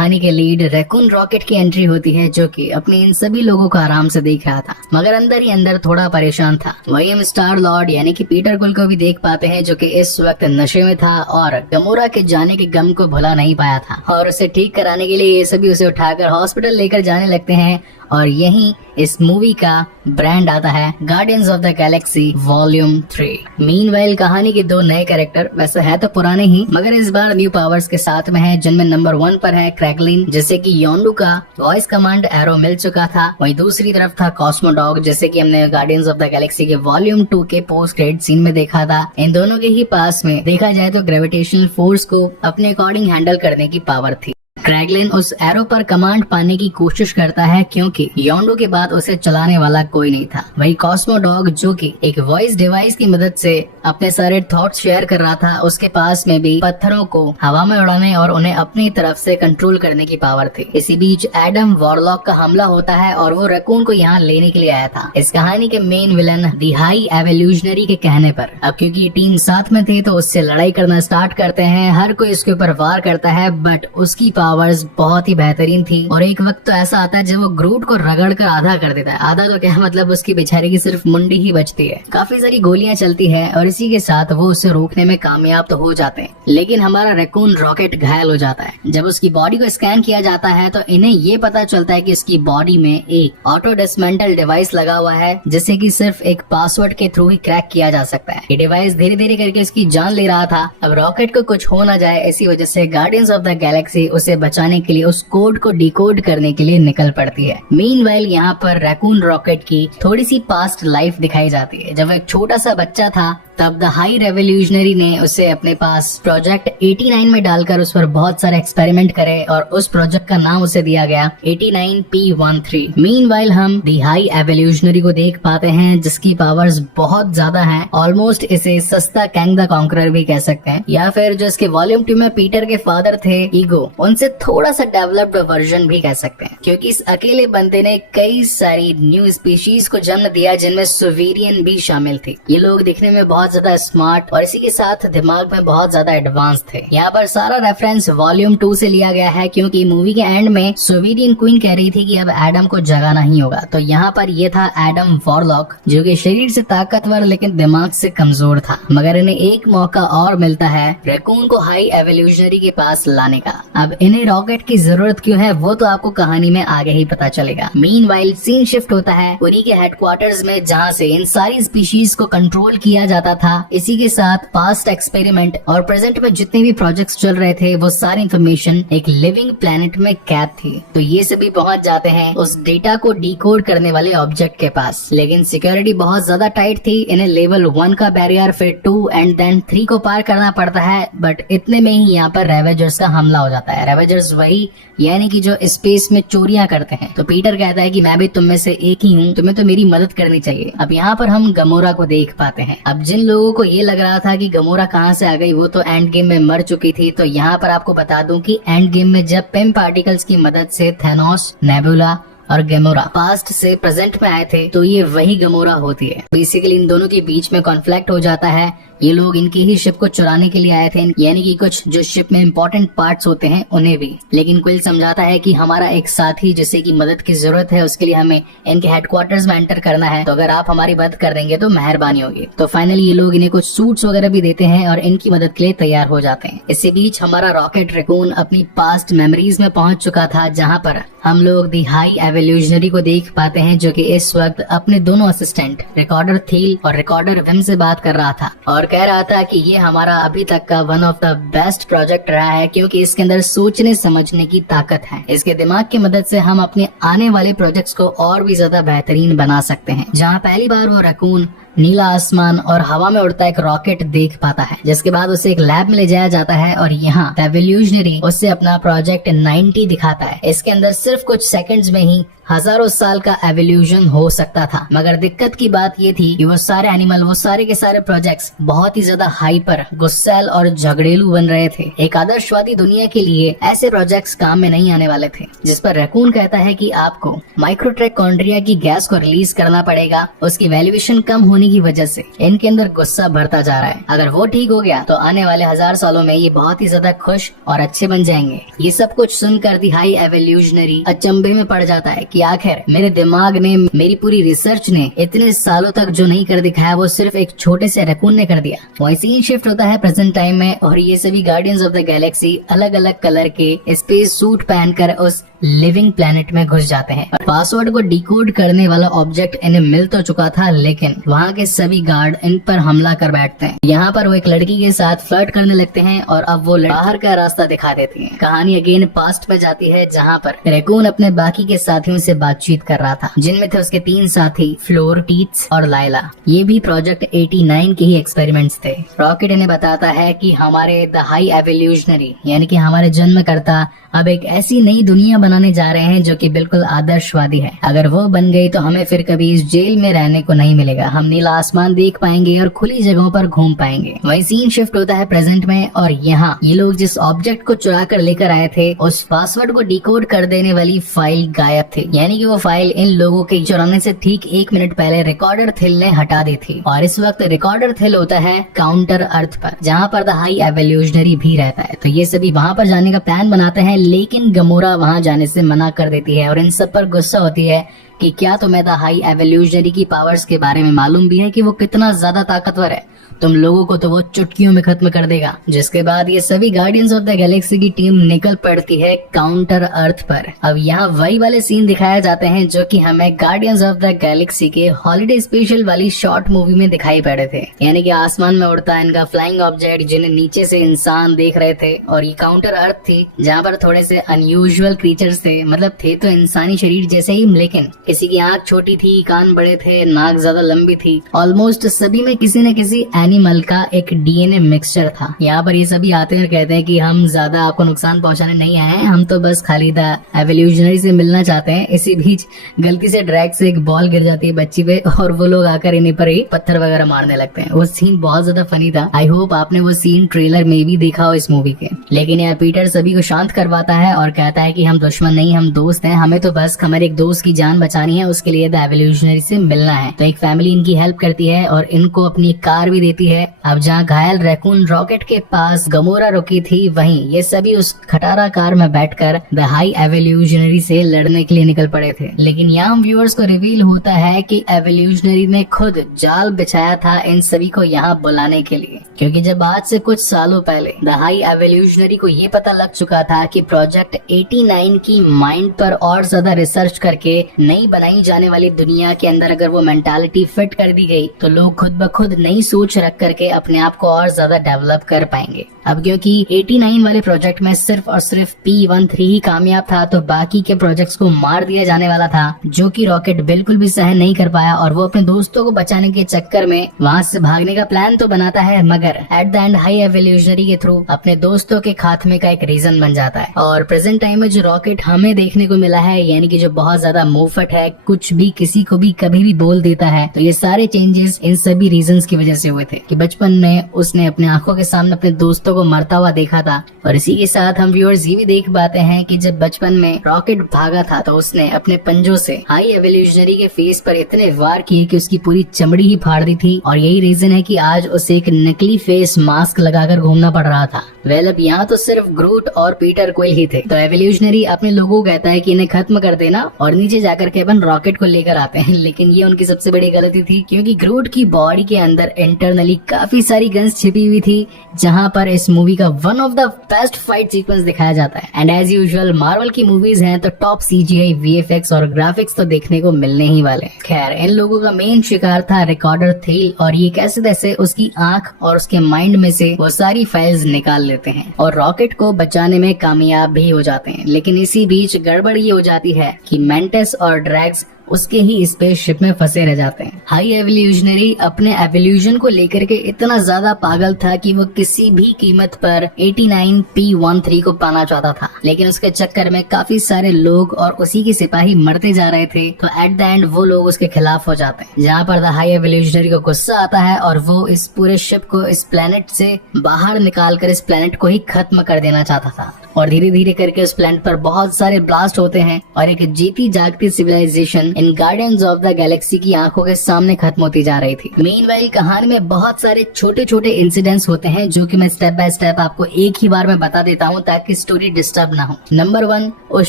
कहानी के lead raccoon rocket की एंट्री होती है, जो कि अपने इन सभी लोगों को आराम से देख रहा था, मगर अंदर ही अंदर थोड़ा परेशान था। वही हम स्टार लॉर्ड यानी कि पीटर क्विल को भी देख पाते हैं, जो कि इस वक्त नशे में था और गमोरा के जाने के गम को भुला नहीं पाया था, और उसे ठीक कराने के लिए ये सभी उसे उठाकर हॉस्पिटल लेकर जाने लगते हैं। और यही इस मूवी का ब्रांड आता है, guardians of the Galaxy volume 3। Meanwhile कहानी के दो नए कैरेक्टर वैसे है तो पुराने ही, मगर इस बार न्यू पावर्स के साथ में है, जिनमें नंबर 1 पर है क्रैगलिन, जिससे कि योंडू का वॉइस कमांड एरो मिल चुका था। वहीं दूसरी तरफ था कॉस्मोडॉग, जैसे कि हमने गार्डियंस ऑफ द गैलेक्सी के वॉल्यूम 2 के पोस्ट क्रेडिट सीन में देखा था। इन दोनों के ही पास में देखा जाए तो ग्रेविटेशनल फोर्स को अपने अकॉर्डिंग हैंडल करने की पावर थी। क्रैगलिन उस एरो पर कमांड पाने की कोशिश करता है, क्योंकि योंडू के बाद उसे चलाने वाला कोई नहीं था। वही कॉस्मोडॉग, जो कि एक वॉइस डिवाइस की मदद से अपने सारे थॉट्स शेयर कर रहा था, उसके पास में भी पत्थरों को हवा में उड़ाने और उन्हें अपनी तरफ से कंट्रोल करने की पावर थी। इसी बीच एडम वॉरलॉक का हमला होता है और वो रैकून को यहाँ लेने के लिए आया था। इस कहानी के मेन विलन दी हाई एवोल्यूशनरी के कहने पर, अब क्योंकि टीम साथ में थी तो उससे लड़ाई करना स्टार्ट करते हैं। हर कोई इसके ऊपर वार करता है, बट उसकी पावर्स बहुत ही बेहतरीन थी। और एक वक्त तो ऐसा आता है जब वो ग्रूट को रगड़ कर आधा कर देता है। आधा तो क्या मतलब, उसकी बेचारे की सिर्फ मुंडी ही बचती है। काफी सारी गोलियां चलती है और इसी के साथ वो उसे रोकने में कामयाब तो हो जाते हैं, लेकिन हमारा रैकून रॉकेट घायल हो जाता है। जब उसकी बॉडी को स्कैन किया जाता है तो इन्हें ये पता चलता है कि इसकी बॉडी में एक ऑटो डिसमेंटल डिवाइस लगा हुआ है, जिसे कि सिर्फ एक पासवर्ड के थ्रू ही क्रैक किया जा सकता है। ये डिवाइस धीरे धीरे करके इसकी जान ले रहा था। अब रॉकेट को कुछ हो ना जाए, इसी वजह से गार्डियंस ऑफ द गैलेक्सी उसे बचाने के लिए उस कोड को डिकोड करने के लिए निकल पड़ती है। मीनवाइल यहाँ पर रैकून रॉकेट की थोड़ी सी पास्ट लाइफ दिखाई जाती है। जब वो एक छोटा सा बच्चा था, तब द हाई रेवोल्यूशनरी ने उसे अपने पास प्रोजेक्ट 89 में डालकर उस पर बहुत सारे एक्सपेरिमेंट करे और उस प्रोजेक्ट का नाम उसे दिया गया 89P13। मीनवाइल हम द हाई एवोल्यूशनरी को देख पाते हैं, जिसकी पावर्स बहुत ज्यादा हैं। ऑलमोस्ट इसे सस्ता कैंग द कॉन्करर भी कह सकते हैं, या फिर जो इसके वॉल्यूम 2 में पीटर के फादर थे ईगो, उनसे थोड़ा सा डेवलप्ड वर्जन भी कह सकते हैं, क्योंकि इस अकेले बंदे ने कई सारी न्यू स्पीशीज को जन्म दिया, जिनमें सोवेरियन भी शामिल थे। ये लोग दिखने में बहुत ज्यादा स्मार्ट और इसी के साथ दिमाग में बहुत ज्यादा एडवांस थे। यहाँ पर सारा रेफरेंस वॉल्यूम 2 से लिया गया है, क्योंकि मूवी के एंड में सोवेरियन क्वीन कह रही थी कि अब एडम को जगाना ही होगा। तो यहाँ पर ये था एडम वॉरलॉक, जो कि शरीर से ताकतवर लेकिन दिमाग से कमजोर था। मगर इन्हें एक मौका और मिलता है रैकून को हाई एवोल्यूशनरी के पास लाने का। अब इन्हें रॉकेट की जरूरत क्यों है वो तो आपको कहानी में आगे ही पता चलेगा। मीनवाइल सीन शिफ्ट होता है उन्हीं के हेडक्वार्टर्स में, जहाँ से इन सारी स्पीशीज को कंट्रोल किया जाता था। इसी के साथ पास्ट एक्सपेरिमेंट और प्रेजेंट में जितने भी प्रोजेक्ट्स चल रहे थे, वो सारी इंफॉर्मेशन एक लिविंग प्लेनेट में कैद थी। तो ये सभी पहुंच जाते हैं उस डेटा को डिकोड करने वाले ऑब्जेक्ट के पास, लेकिन सिक्योरिटी बहुत ज्यादा टाइट थी। इन्हें लेवल 1 का बैरियर, फिर 2 एंड देन 3 को पार करना पड़ता है। बट इतने में ही यहाँ पर रेवेजर्स का हमला हो जाता है। रेवेजर्स वही यानी कि जो स्पेस में चोरियां करते हैं। तो पीटर कहता है कि मैं भी तुम में से एक ही हूँ, तुम्हें तो मेरी मदद करनी चाहिए। अब यहाँ पर हम गमोरा को देख पाते हैं। अब जिन लोगों को ये लग रहा था कि गमोरा कहाँ से आ गई, वो तो एंड गेम में मर चुकी थी। तो यहाँ पर आपको बता दूं कि एंड गेम में जब पेम पार्टिकल्स की मदद से थैनोस, नेबुला और गमोरा पास्ट से प्रेजेंट में आए थे, तो ये वही गमोरा होती है। बेसिकली इन दोनों के बीच में कॉन्फ्लिक्ट हो जाता है। ये लोग इनकी ही शिप को चुराने के लिए आए थे, यानी कि कुछ जो शिप में इम्पोर्टेंट पार्ट्स होते हैं उन्हें भी। लेकिन क्विल समझाता है कि हमारा एक साथी जिसे की मदद की जरूरत है, उसके लिए हमें इनके हेडक्वार्टर्स में एंटर करना है। तो अगर आप हमारी मदद कर देंगे तो मेहरबानी होगी। तो फाइनली ये लोग इन्हें कुछ सूट्स वगैरह भी देते हैं और इनकी मदद के लिए तैयार हो जाते हैं। इसी बीच हमारा रॉकेट रैकून अपनी पास्ट मेमोरीज में पहुंच चुका था, जहाँ पर हम लोग दी हाई एवोल्यूशनरी को देख पाते हैं, जो कि इस वक्त अपने दोनों असिस्टेंट रिकॉर्डर थील और रिकॉर्डर विम से बात कर रहा था और कह रहा था कि ये हमारा अभी तक का one of the best project रहा है, क्योंकि इसके अंदर सोचने समझने की ताकत है। इसके दिमाग की मदद से हम अपने आने वाले प्रोजेक्ट्स को और भी ज्यादा बेहतरीन बना सकते हैं। जहाँ पहली बार वो रैकून नीला आसमान और हवा में उड़ता एक रॉकेट देख पाता है, जिसके बाद उसे एक लैब में ले जाया जाता है और यहाँ एवोल्यूशनरी उससे अपना प्रोजेक्ट 90 दिखाता है। इसके अंदर सिर्फ कुछ सेकंड्स में ही हजारों साल का एवोल्यूशन हो सकता था। मगर दिक्कत की बात ये थी कि वो सारे एनिमल, वो सारे के सारे प्रोजेक्ट्स बहुत ही ज्यादा हाइपर, गुस्सैल और झगड़ेलू बन रहे थे। एक आदर्शवादी दुनिया के लिए ऐसे प्रोजेक्ट्स काम में नहीं आने वाले थे। जिस पर रैकून कहता है कि आपको माइक्रोट्रैकोंड्रिया की गैस को रिलीज करना पड़ेगा। उसकी वैल्यूएशन कम होने की वजह से इनके अंदर गुस्सा बढ़ता जा रहा है। अगर वो ठीक हो गया तो आने वाले 1000 सालों में ये बहुत ही ज्यादा खुश और अच्छे बन जाएंगे। ये सब कुछ सुनकर दी हाई एवोल्यूशनरी अचंभे में पड़ जाता है कि आखिर मेरे दिमाग ने, मेरी पूरी रिसर्च ने इतने सालों तक जो नहीं कर दिखाया वो सिर्फ एक छोटे से रैकून ने कर दिया। वही सीन शिफ्ट होता है प्रेजेंट टाइम में और ये सभी गार्डियंस ऑफ द गैलेक्सी अलग अलग कलर के स्पेस सूट पहनकर उस लिविंग प्लेनेट में घुस जाते हैं। पासवर्ड को डिकोड करने वाला ऑब्जेक्ट इन्हें मिल तो चुका था, लेकिन वहाँ के सभी गार्ड इन पर हमला कर बैठते हैं। यहाँ पर वो एक लड़की के साथ फ्लर्ट करने लगते हैं और अब वो बाहर का रास्ता दिखा देती है। कहानी अगेन पास्ट में जाती है जहाँ पर रैकून अपने बाकी के साथियों से बातचीत कर रहा था, जिनमें थे उसके 3 साथी फ्लोर, टीट्स और लाइला। ये भी प्रोजेक्ट 89 के ही एक्सपेरिमेंट्स थे। रॉकेट इन्हें बताता है कि हमारे द हाई एवोल्यूशनरी यानी कि हमारे जन्मकर्ता अब एक ऐसी नई दुनिया बनाने जा रहे हैं जो कि बिल्कुल आदर्शवादी है। अगर वो बन गई तो हमें फिर कभी इस जेल में रहने को नहीं मिलेगा। हम नीला आसमान देख पाएंगे और खुली जगहों पर घूम पाएंगे। वही सीन शिफ्ट होता है प्रेजेंट में और यहाँ ये लोग जिस ऑब्जेक्ट को चुरा कर लेकर आए थे उस पासवर्ड को डिकोड कर देने वाली फाइल गायब थी। यानी कि वो फाइल इन लोगों के चुराने से ठीक 1 मिनट पहले रिकॉर्डर थिल ने हटा दी थी। और इस वक्त रिकॉर्डर थिल होता है काउंटर अर्थ पर, जहाँ पर द हाई एवोल्यूशनरी भी रहता है। तो ये सभी वहाँ पर जाने का प्लान बनाते हैं, लेकिन गमोरा वहां जाने से मना कर देती है और इन सब पर गुस्सा होती है कि क्या तुम्हें द हाई एवोल्यूशनरी की पावर्स के बारे में मालूम भी है कि वो कितना ज्यादा ताकतवर है? तुम लोगों को तो वो चुटकियों में खत्म कर देगा। जिसके बाद ये सभी गार्डियंस ऑफ द गैलेक्सी की टीम निकल पड़ती है काउंटर अर्थ पर। अब यहाँ वही वाले सीन दिखाए जाते हैं जो कि हमें गार्डियंस ऑफ द गैलेक्सी के हॉलिडे स्पेशल वाली शॉर्ट मूवी में दिखाई पड़े थे। यानी कि आसमान में उड़ता है इनका फ्लाइंग ऑब्जेक्ट जिन्हें नीचे से इंसान देख रहे थे, और ये काउंटर अर्थ थी जहाँ पर थोड़े से अनयूजुअल क्रीचर्स थे। मतलब थे तो इंसानी शरीर जैसे ही, लेकिन किसी की आंख छोटी थी, कान बड़े थे, नाक ज्यादा लंबी थी। ऑलमोस्ट सभी में किसी न किसी एनिमल का एक डीएनए मिक्सचर था। यहाँ पर ये सभी आते हैं और कहते हैं कि हम ज्यादा आपको नुकसान पहुंचाने नहीं आए हैं, हम तो बस खाली द एवोल्यूशनरी से मिलना चाहते हैं। इसी बीच गलती से ड्रैग से एक बॉल गिर जाती है बच्ची पे और वो लोग आकर इन्हीं पर ही पत्थर वगैरह मारने लगते हैं। वो सीन बहुत ज्यादा फनी था। आई होप आपने वो सीन ट्रेलर में भी देखा हो इस मूवी के। लेकिन यहाँ पीटर सभी को शांत करवाता है और कहता है कि हम दुश्मन नहीं, हम दोस्त हैं, हमें तो बस हमारे एक दोस्त की जान बचानी है, उसके लिए द एवोल्यूशनरी से मिलना है। तो एक फैमिली इनकी हेल्प करती है और इनको अपनी कार भी देती है। अब जहाँ घायल रैकून रॉकेट के पास गमोरा रुकी थी, वहीं ये सभी उस खटारा कार में बैठकर द हाई एवोल्यूशनरी से लड़ने के लिए निकल पड़े थे। लेकिन यहाँ व्यूअर्स को रिवील होता है कि एवोल्यूशनरी ने खुद जाल बिछाया था इन सभी को यहाँ बुलाने के लिए, क्योंकि जब आज से कुछ सालों पहले द हाई एवोल्यूशनरी को ये पता लग चुका था कि प्रोजेक्ट 89 की माइंड पर और ज्यादा रिसर्च करके नई बनाई जाने वाली दुनिया के अंदर अगर वो मेंटालिटी फिट कर दी गई तो लोग खुद ब खुद नई सोच रख करके अपने आप को और ज्यादा डेवलप कर पाएंगे। अब क्योंकि 89 वाले प्रोजेक्ट में सिर्फ और सिर्फ P13 ही कामयाब था, तो बाकी के प्रोजेक्ट्स को मार दिया जाने वाला था, जो कि रॉकेट बिल्कुल भी सहन नहीं कर पाया और वो अपने दोस्तों को बचाने के चक्कर में वहाँ से भागने का प्लान तो बनाता है, मगर at the end high evolutionary के थ्रू अपने दोस्तों के खात्मे का एक रीजन बन जाता है। और प्रेजेंट टाइम में जो रॉकेट हमें देखने को मिला है, यानी कि जो बहुत ज्यादा मुंहफट है, कुछ भी किसी को भी कभी भी बोल देता है, तो ये सारे चेंजेस इन सभी रीजंस की वजह से हुए थे कि बचपन में उसने अपने आंखों के सामने अपने दोस्तों को मरता हुआ देखा था। और इसी के साथ हम व्यूअर्स ये भी देख पाते हैं कि जब बचपन में रॉकेट भागा था तो उसने अपने पंजों से हाई एवोल्यूशनरी के फेस पर इतने वार किए कि उसकी पूरी चमड़ी ही फाड़ दी थी। और यही रीजन है कि आज उसे एक नकली फेस मास्क लगाकर घूमना पड़ रहा था। वेल, अब यहाँ तो सिर्फ ग्रूट और पीटर क्विल ही थे। तो एवोल्यूशनरी अपने लोगों को कहता है कि इन्हें खत्म कर देना और नीचे जाकर के अपन रॉकेट को लेकर आते हैं। लेकिन ये उनकी सबसे बड़ी गलती थी, क्योंकि ग्रूट की बॉडी के अंदर इंटरनली काफी सारी गन्स छिपी हुई थी, जहाँ पर इस मूवी का one of the best fight sequence दिखाया जाता है। एंड एज यूजुअल मार्वल की मूवीज हैं तो टॉप CGI, VFX और ग्राफिक्स तो देखने को मिलने ही वाले। खैर, इन लोगों का मेन शिकार था रिकॉर्डर थिल, और ये कैसे तैसे उसकी आंख और उसके माइंड में से वो सारी फाइल्स निकाल लेते हैं और रॉकेट को बचाने में कामयाब भी हो जाते हैं। लेकिन इसी बीच गड़बड़ ये हो जाती है कि मेंटेस और ड्रैग्स उसके ही स्पेसशिप में फंसे रह जाते हैं। हाई एवोल्यूशनरी अपने एवोल्यूशन को लेकर के इतना ज्यादा पागल था कि वो किसी भी कीमत पर 89 P13 को पाना चाहता था, लेकिन उसके चक्कर में काफी सारे लोग और उसी के सिपाही मरते जा रहे थे। तो एट द एंड वो लोग उसके खिलाफ हो जाते हैं, जहाँ पर द हाई एवोल्यूशनरी को गुस्सा आता है और वो इस पूरे शिप को इस प्लेनेट से बाहर निकाल कर इस प्लेनेट को ही खत्म कर देना चाहता था। और धीरे धीरे करके उस प्लेनेट पर बहुत सारे ब्लास्ट होते हैं और एक जीती जागती सिविलाइजेशन इन गार्डियंस ऑफ द गैलेक्सी की आंखों के सामने खत्म होती जा रही थी। मीनवाइल कहानी में बहुत सारे छोटे छोटे इंसिडेंट्स होते हैं जो कि मैं स्टेप बाय स्टेप आपको एक ही बार में बता देता हूँ ताकि स्टोरी डिस्टर्ब ना हो। नंबर 1, उस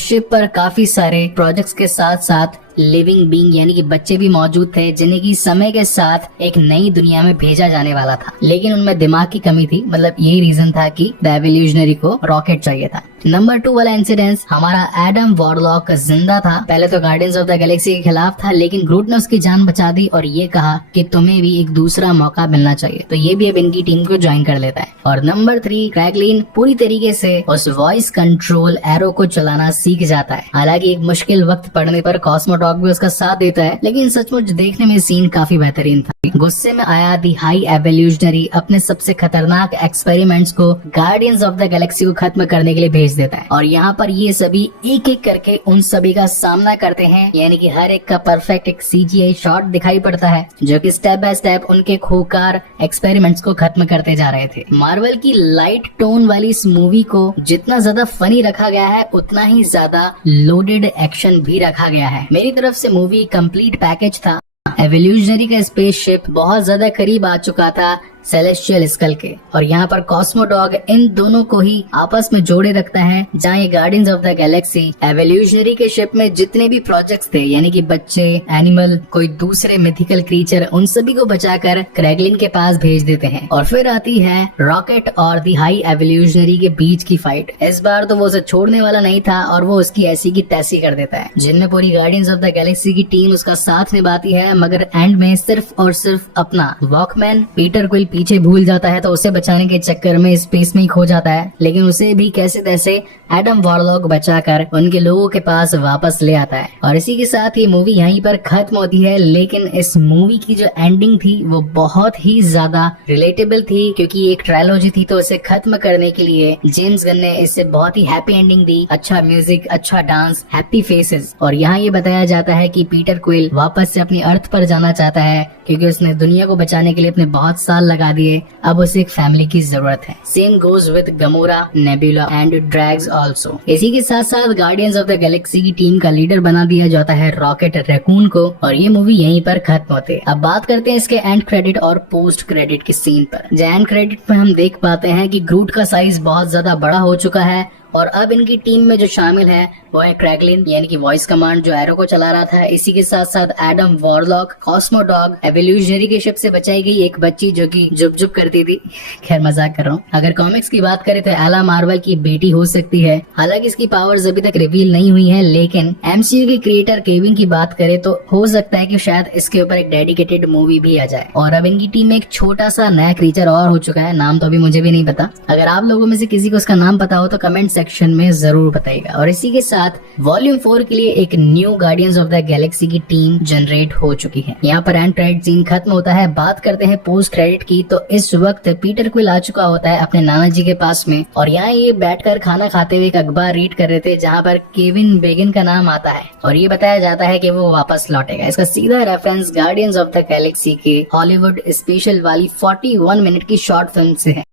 शिप पर काफी सारे प्रोजेक्ट्स के साथ साथ लिविंग बीइंग यानी कि बच्चे भी मौजूद थे जिन्हें की समय के साथ एक नई दुनिया में भेजा जाने वाला था, लेकिन उनमें दिमाग की कमी थी। मतलब यही रीजन था कि द एवोल्यूशनरी को रॉकेट चाहिए था। नंबर 2 वाला इंसिडेंस, हमारा एडम वॉरलॉक जिंदा था। पहले तो गार्डियंस ऑफ द गैलेक्सी के खिलाफ था, लेकिन ग्रूट ने उसकी जान बचा दी और ये कहा कि तुम्हें भी एक दूसरा मौका मिलना चाहिए, तो ये भी अब इनकी टीम को ज्वाइन कर लेता है। और नंबर 3, क्रैगलिन पूरी तरीके से उस वॉइस कंट्रोल एरो को चलाना सीख जाता है। हालांकि एक मुश्किल वक्त पड़ने पर कॉस्मोडॉग भी उसका साथ देता है, लेकिन सचमुच देखने में सीन काफी बेहतरीन था। गुस्से में आया दी हाई एवोल्यूशनरी अपने सबसे खतरनाक एक्सपेरिमेंट्स को गार्डियंस ऑफ द गैलेक्सी को खत्म करने के लिए भेज देता है और यहाँ पर ये सभी एक एक करके उन सभी का सामना करते हैं, यानी कि हर एक का परफेक्ट एक CGI शॉट दिखाई पड़ता है जो कि स्टेप बाय स्टेप उनके खूंखार एक्सपेरिमेंट्स को खत्म करते जा रहे थे। मार्वल की लाइट टोन वाली इस मूवी को जितना ज्यादा फनी रखा गया है उतना ही ज्यादा लोडेड एक्शन भी रखा गया है। मेरी तरफ से मूवी कंप्लीट पैकेज था। एवोल्यूशनरी का स्पेसशिप बहुत ज्यादा करीब आ चुका था सेलेस्टियल स्कल के और यहाँ पर कॉस्मोडॉग इन दोनों को ही आपस में जोड़े रखता है, जहाँ ये guardians of the Galaxy evolutionary के शिप में जितने भी प्रोजेक्ट्स थे यानी कि बच्चे, एनिमल, कोई दूसरे मिथिकल क्रीचर, उन सभी को बचाकर क्रैगलिन के पास भेज देते हैं। और फिर आती है रॉकेट और दी हाई एवोल्यूशनरी के बीच की फाइट। इस बार तो वो उसे छोड़ने वाला नहीं था और वो उसकी ऐसी की तैसी कर देता है, जिनमें पूरी गार्डियंस ऑफ द गैलेक्सी की टीम उसका साथ निभाती है, मगर एंड में सिर्फ और सिर्फ अपना वॉकमैन पीटर क्विल पीछे भूल जाता है, तो उसे बचाने के चक्कर में स्पेस में ही खो जाता है। लेकिन उसे भी कैसे तैसे एडम वॉरलॉक बचाकर उनके लोगों के पास वापस ले आता है। और इसी के साथ ही मूवी यहीं पर खत्म होती है। लेकिन इस मूवी की जो एंडिंग थी वो बहुत ही ज्यादा रिलेटेबल थी, क्योंकि एक ट्रायलॉजी थी, तो इसे खत्म करने के लिए जेम्स गन ने इसे बहुत ही हैप्पी एंडिंग दी। अच्छा म्यूजिक, अच्छा डांस, हैप्पी फेसेस। और यहाँ ये बताया जाता है कि पीटर क्विल वापस से अपनी अर्थ पर जाना चाहता है, क्योंकि उसने दुनिया को बचाने के लिए अपने बहुत साल लगा दिए। अब उसे एक फैमिली की जरूरत है। Same goes with Gamora, Nebula and Drax also. इसी के साथ साथ गार्डियंस ऑफ द गैलेक्सी की टीम का लीडर बना दिया जाता है रॉकेट रैकून को, और ये मूवी यहीं पर खत्म होती है। अब बात करते हैं इसके एंड क्रेडिट और पोस्ट क्रेडिट के सीन पर। एंड क्रेडिट में हम देख पाते हैं कि ग्रूट का साइज बहुत ज्यादा बड़ा हो चुका है और अब इनकी टीम में जो शामिल है वो है क्रैगलिन यानी कि वॉइस कमांड जो एरो को चला रहा था। इसी के साथ साथ एडम वॉरलॉक, कॉस्मोडॉग, एवोल्यूशनरी के शिप से बचाई गई एक बच्ची जो कि जुप जुप करती थी। खैर मजाक कर रहा हूँ। अगर कॉमिक्स की बात करें तो एला मार्वल की बेटी हो सकती है। हालांकि इसकी पावर्स अभी तक रिवील नहीं हुई है, लेकिन MCU के क्रिएटर केविन की बात करें तो हो सकता है कि शायद इसके ऊपर एक डेडिकेटेड मूवी भी आ जाए। और अब इनकी टीम में एक छोटा सा नया क्रीचर और हो चुका है, नाम तो अभी मुझे भी नहीं पता। अगर आप लोगों में से किसी को उसका नाम पता हो तो कमेंट सेक्शन में जरूर बताइएगा। और इसी के साथ वॉल्यूम 4 के लिए एक new guardians of the Galaxy की टीम जनरेट हो चुकी है। यहाँ पर एंड क्रेडिट सीन खत्म होता है। बात करते हैं पोस्ट क्रेडिट की, तो इस वक्त पीटर क्विल आ चुका होता है अपने नाना जी के पास में, और यहाँ ये बैठकर खाना खाते हुए एक अखबार रीड कर रहे थे जहाँ पर केविन बेगिन का नाम आता है और ये बताया जाता है कि वो वापस लौटेगा। इसका सीधा reference guardians of the Galaxy के हॉलीवुड स्पेशल वाली 41 मिनट की शॉर्ट फिल्म से है।